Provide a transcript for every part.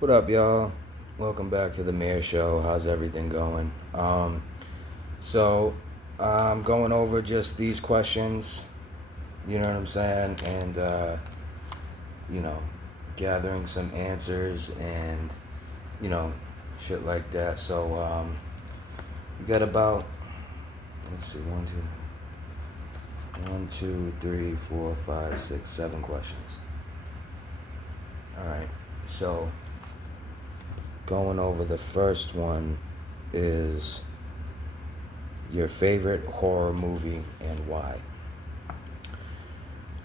What up, y'all? Welcome back to the Mayor Show. How's everything going? So I'm going over just these questions, you know what I'm saying, and you know, gathering some answers and you know, shit like that. So we got about let's see, one, two, three, four, five, six, 7 questions. All right. So going over the first one is your favorite horror movie and why.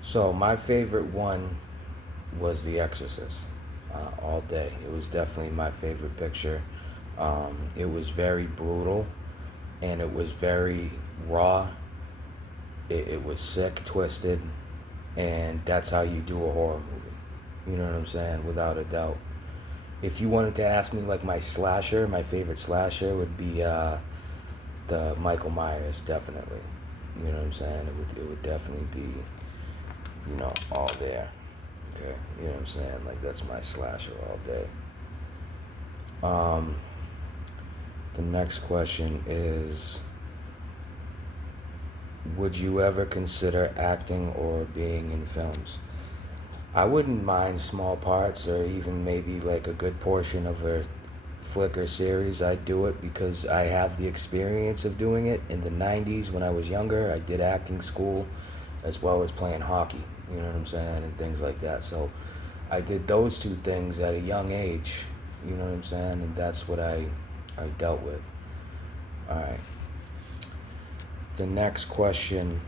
So my favorite one was The Exorcist. All day. It was definitely my favorite picture. It was very brutal, and it was very raw. It was sick, twisted, and that's how you do a horror movie. You know what I'm saying? Without a doubt. If you wanted to ask me like my favorite slasher would be the Michael Myers, definitely. You know what I'm saying? It would definitely be, all there. Okay, you know what I'm saying? Like that's my slasher all day. Um, the next question is, would you ever consider acting or being in films? I wouldn't mind small parts or even maybe like a good portion of a flick or series. I'd do it because I have the experience of doing it. In the 90s when I was younger, I did acting school as well as playing hockey, you know what I'm saying, and things like that. So I did those two things at a young age, you know what I'm saying, and that's what I dealt with. All right. The next question,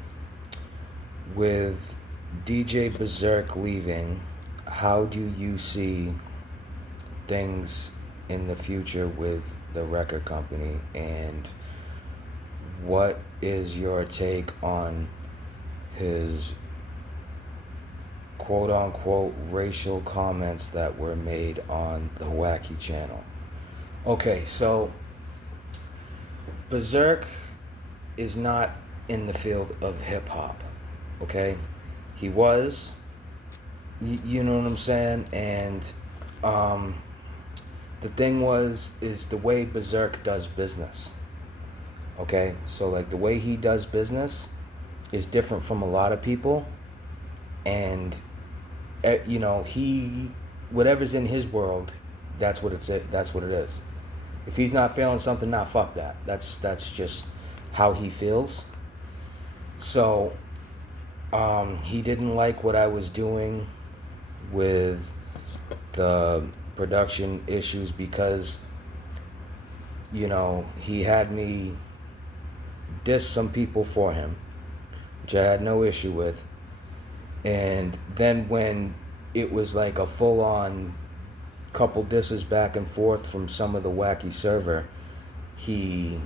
with DJ Berserk leaving, how do you see things in the future with the record company, and what is your take on his quote unquote racial comments that were made on the Wacky channel? Okay, so Berserk is not in the field of hip hop, okay? He was, you know what I'm saying? And um, the thing is the way Berserk does business, okay? So, like, the way he does business is different from a lot of people. And, he, whatever's in his world, that's what it is. If he's not feeling something, nah, fuck that. That's just how he feels. So, he didn't like what I was doing with the production issues because, he had me diss some people for him, which I had no issue with. And then when it was like a full on couple disses back and forth from some of the wacky server, he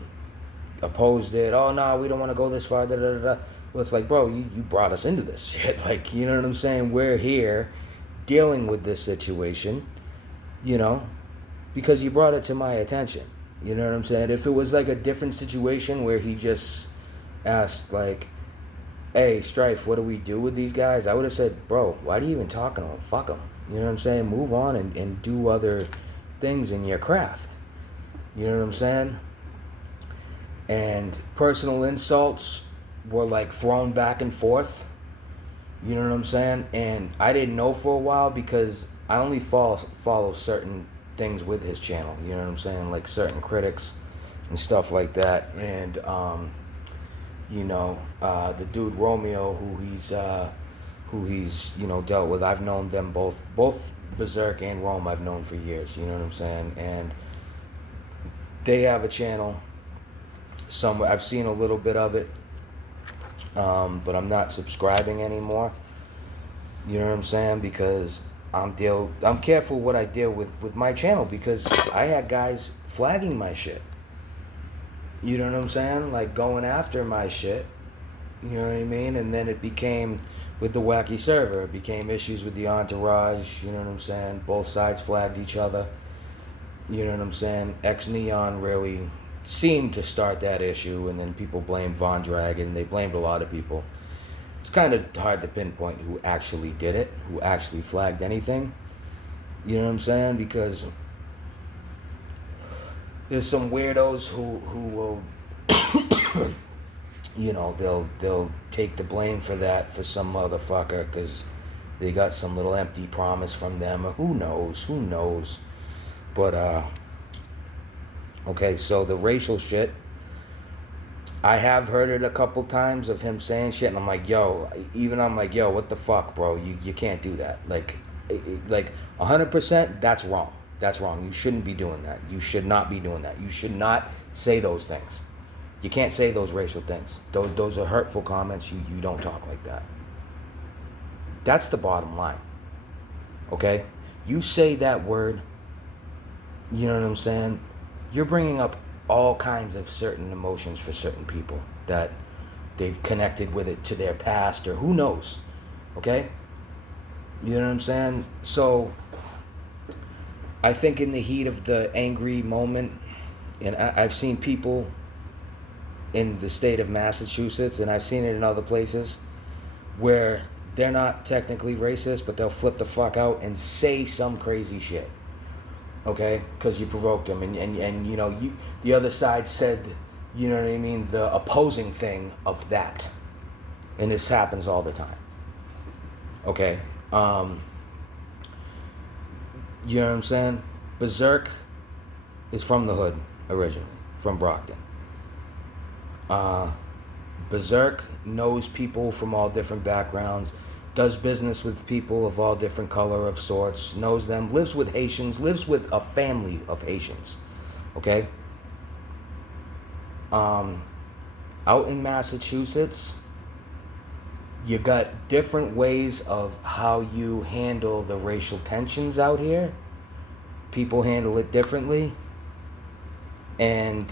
opposed it. Oh no, we don't want to go this far. Da, da, da, da. Well, it's like, bro, you brought us into this shit. Like, you know what I'm saying? We're here dealing with this situation, you know, because you brought it to my attention. You know what I'm saying? If it was like a different situation where he just asked, like, hey, Strife, what do we do with these guys? I would have said, bro, why are you even talking to them? Fuck them. You know what I'm saying? Move on and do other things in your craft. You know what I'm saying? And personal insults were like thrown back and forth. You know what I'm saying? And I didn't know for a while because I only follow certain things with his channel. You know what I'm saying? Like certain critics and stuff like that. And the dude Romeo, who he's dealt with. I've known them both Berserk and Rome. I've known for years. You know what I'm saying? And they have a channel. Somewhere I've seen a little bit of it, but I'm not subscribing anymore. You know what I'm saying? Because I'm careful what I deal with my channel because I had guys flagging my shit. You know what I'm saying? Like going after my shit. You know what I mean? And then it became with the wacky server. It became issues with the entourage. You know what I'm saying? Both sides flagged each other. You know what I'm saying? Ex Neon really seemed to start that issue, and then people blamed Von Dragon. They blamed a lot of people. It's kind of hard to pinpoint who actually did it, who actually flagged anything. You know what I'm saying? Because there's some weirdos who will, they'll take the blame for that for some motherfucker because they got some little empty promise from them. Or who knows? But okay, so the racial shit, I have heard it a couple times of him saying shit, and I'm like, yo, what the fuck, bro? You can't do that. Like 100%, that's wrong. That's wrong. You shouldn't be doing that. You should not be doing that. You should not say those things. You can't say those racial things. Those are hurtful comments. You don't talk like that. That's the bottom line. Okay? You say that word, you know what I'm saying? You're bringing up all kinds of certain emotions for certain people that they've connected with it to their past or who knows. Okay? You know what I'm saying? So I think in the heat of the angry moment, and I've seen people in the state of Massachusetts, and I've seen it in other places, where they're not technically racist, but they'll flip the fuck out and say some crazy shit. Okay? Because you provoked them, and the other side said, you know what I mean, the opposing thing of that. And this happens all the time. Okay? You know what I'm saying? Berserk is from the hood originally, from Brockton. Berserk knows people from all different backgrounds, does business with people of all different color of sorts, knows them, lives with Haitians, lives with a family of Haitians. Okay? Out in Massachusetts, you got different ways of how you handle the racial tensions out here. People handle it differently. And,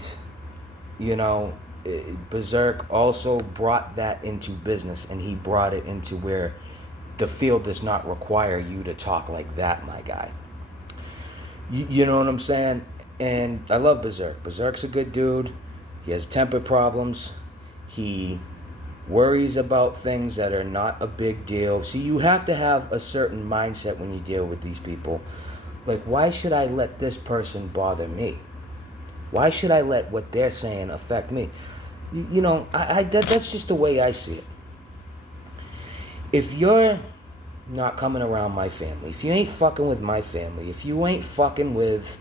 Berserk also brought that into business, and he brought it into where the field does not require you to talk like that, my guy. You know what I'm saying? And I love Berserk. Berserk's a good dude. He has temper problems. He worries about things that are not a big deal. See, you have to have a certain mindset when you deal with these people. Like, why should I let this person bother me? Why should I let what they're saying affect me? That's just the way I see it. If you're not coming around my family, if you ain't fucking with my family, if you ain't fucking with,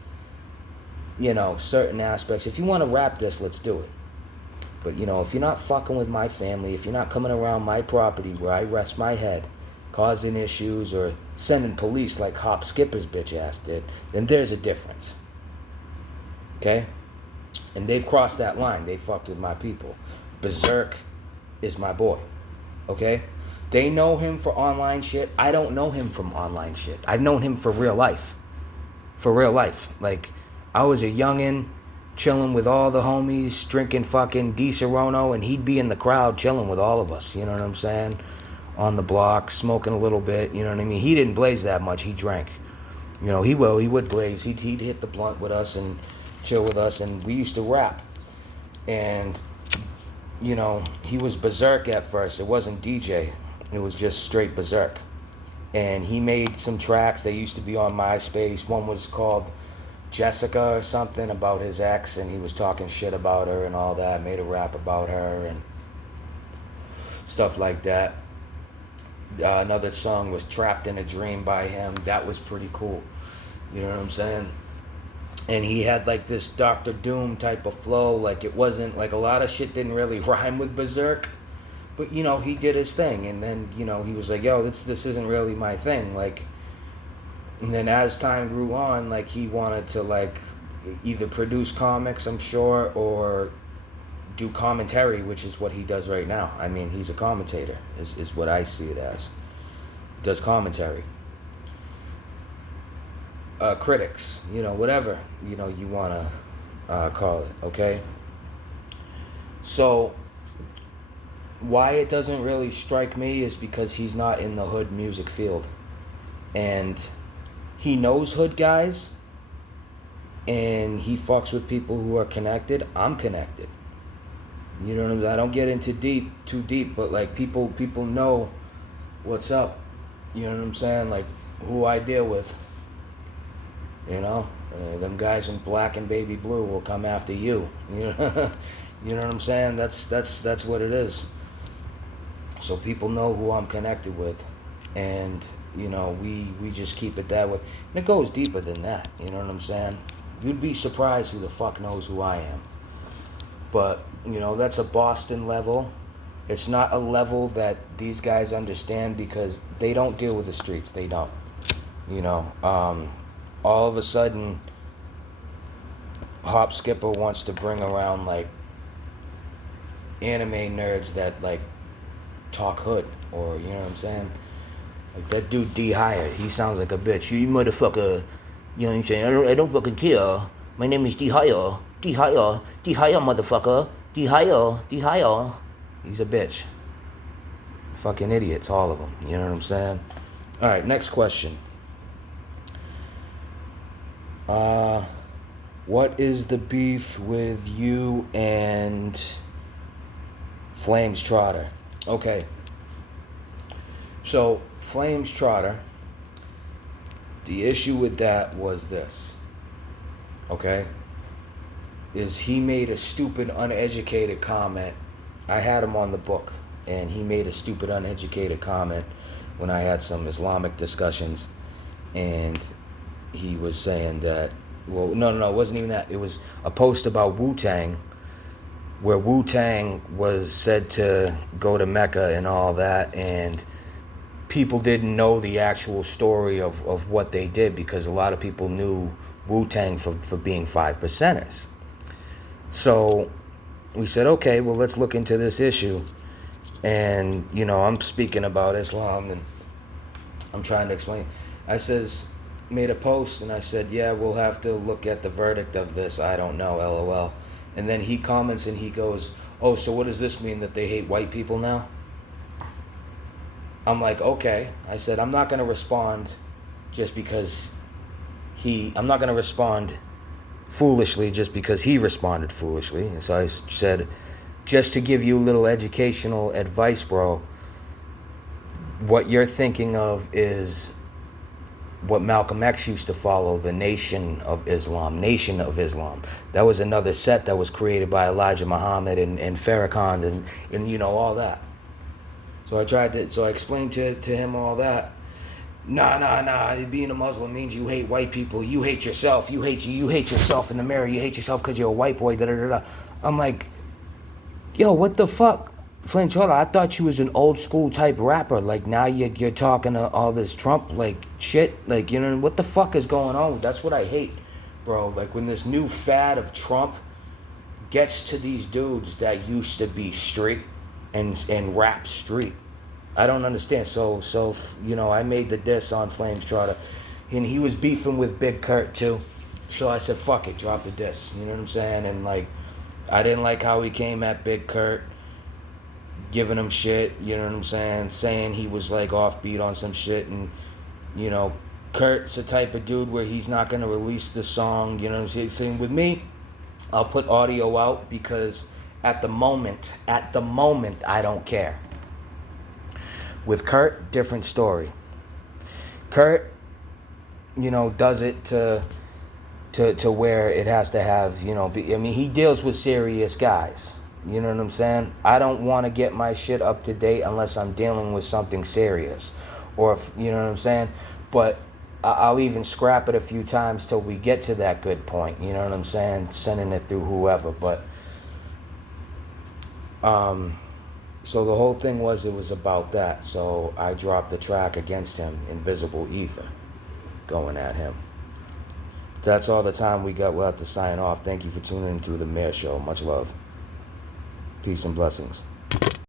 certain aspects, if you want to rap this, let's do it. But, if you're not fucking with my family, if you're not coming around my property where I rest my head, causing issues or sending police like Hop Skipper's bitch ass did, then there's a difference. Okay? And they've crossed that line. They fucked with my people. Berserk is my boy. Okay? They know him for online shit. I don't know him from online shit. I've known him for real life. For real life. Like, I was a youngin' chilling with all the homies, drinking fucking Di Serono, and he'd be in the crowd chilling with all of us. You know what I'm saying? On the block, smoking a little bit. You know what I mean? He didn't blaze that much. He drank. He would blaze. He'd hit the blunt with us and chill with us, and we used to rap. And, he was Berserk at first. It wasn't DJ. It was just straight Berserk. And he made some tracks. They used to be on MySpace. One was called Jessica or something, about his ex, and he was talking shit about her and all that. Made a rap about her and stuff like that. Another song was Trapped in a Dream by him. That was pretty cool. You know what I'm saying? And he had like this Dr. Doom type of flow. Like, it wasn't, like, a lot of shit didn't really rhyme with Berserk. But, he did his thing. And then, he was like, yo, this isn't really my thing. Like, and then as time grew on, like, he wanted to, like, either produce comics, I'm sure, or do commentary, which is what he does right now. I mean, he's a commentator, is what I see it as. He does commentary. Critics, whatever, you want to call it, okay? So, why it doesn't really strike me is because he's not in the hood music field. And he knows hood guys, and he fucks with people who are connected. I'm connected. You know what I mean? I don't get into too deep, but like people know what's up. You know what I'm saying? Like, who I deal with. You know, them guys in black and baby blue will come after you. You know, you know what I'm saying? That's what it is. So people know who I'm connected with, and you know, we just keep it that way. And it goes deeper than that. You know what I'm saying? You'd be surprised who the fuck knows who I am. But you know, that's a Boston level. It's not a level that these guys understand because they don't deal with the streets. They don't. You know, all of a sudden, Hop Skipper wants to bring around like anime nerds that like talk hood, or you know what I'm saying? Like that dude D Hired, he sounds like a bitch. You motherfucker, you know what I'm saying? I don't fucking care. My name is D Hire, D Hire, D Hire, motherfucker, D Hire, D Hire. He's a bitch. Fucking idiots, all of them. You know what I'm saying? All right, next question. What is the beef with you and Flames Trotter? Okay. So, Flames Trotter, the issue with that was this. Okay? Is he made a stupid, uneducated comment. I had him on the book, and he made a stupid, uneducated comment when I had some Islamic discussions, and he was saying that, well, no, it wasn't even that. It was a post about Wu-Tang, where Wu-Tang was said to go to Mecca and all that, and people didn't know the actual story of what they did, because a lot of people knew Wu-Tang for being 5%ers. So we said, okay, well, let's look into this issue. And, you know, I'm speaking about Islam, and I'm trying to explain. I made a post, and I said, yeah, we'll have to look at the verdict of this. I don't know, LOL. And then he comments and he goes, oh, so what does this mean, that they hate white people now? I'm like, okay. I said, I'm not going to respond just because I'm not going to respond foolishly just because he responded foolishly. And so I said, just to give you a little educational advice, bro, what you're thinking of is what Malcolm X used to follow, the Nation of Islam. That was another set that was created by Elijah Muhammad and Farrakhan and you know, all that. So I explained to him all that. Nah, being a Muslim means you hate white people. You hate yourself. You hate yourself in the mirror. You hate yourself because you're a white boy. I'm like, yo, what the fuck? Flint Chola, I thought you was an old school type rapper. Like, now you're talking to all this Trump, like, shit. Like, you know, what the fuck is going on? That's what I hate, bro. Like, when this new fad of Trump gets to these dudes that used to be street and rap street. I don't understand. So you know, I made the diss on Flames Trotter, and he was beefing with Big Kurt too. So I said, fuck it, drop the diss. You know what I'm saying? And like, I didn't like how he came at Big Kurt, giving him shit. You know what I'm saying? Saying he was like offbeat on some shit, and you know, Kurt's the type of dude where he's not gonna release the song. You know what I'm saying? With me, I'll put audio out because at the moment, I don't care. With Kurt, different story. Kurt, you know, does it to where it has to have, you know, I mean, he deals with serious guys. You know what I'm saying? I don't want to get my shit up to date unless I'm dealing with something serious. Or, if, you know what I'm saying? But I'll even scrap it a few times till we get to that good point. You know what I'm saying? Sending it through whoever. But, so the whole thing was, it was about that. So I dropped the track against him, Invisible Ether, going at him. That's all the time we got. We'll have to sign off. Thank you for tuning in to the Amir Show. Much love. Peace and blessings.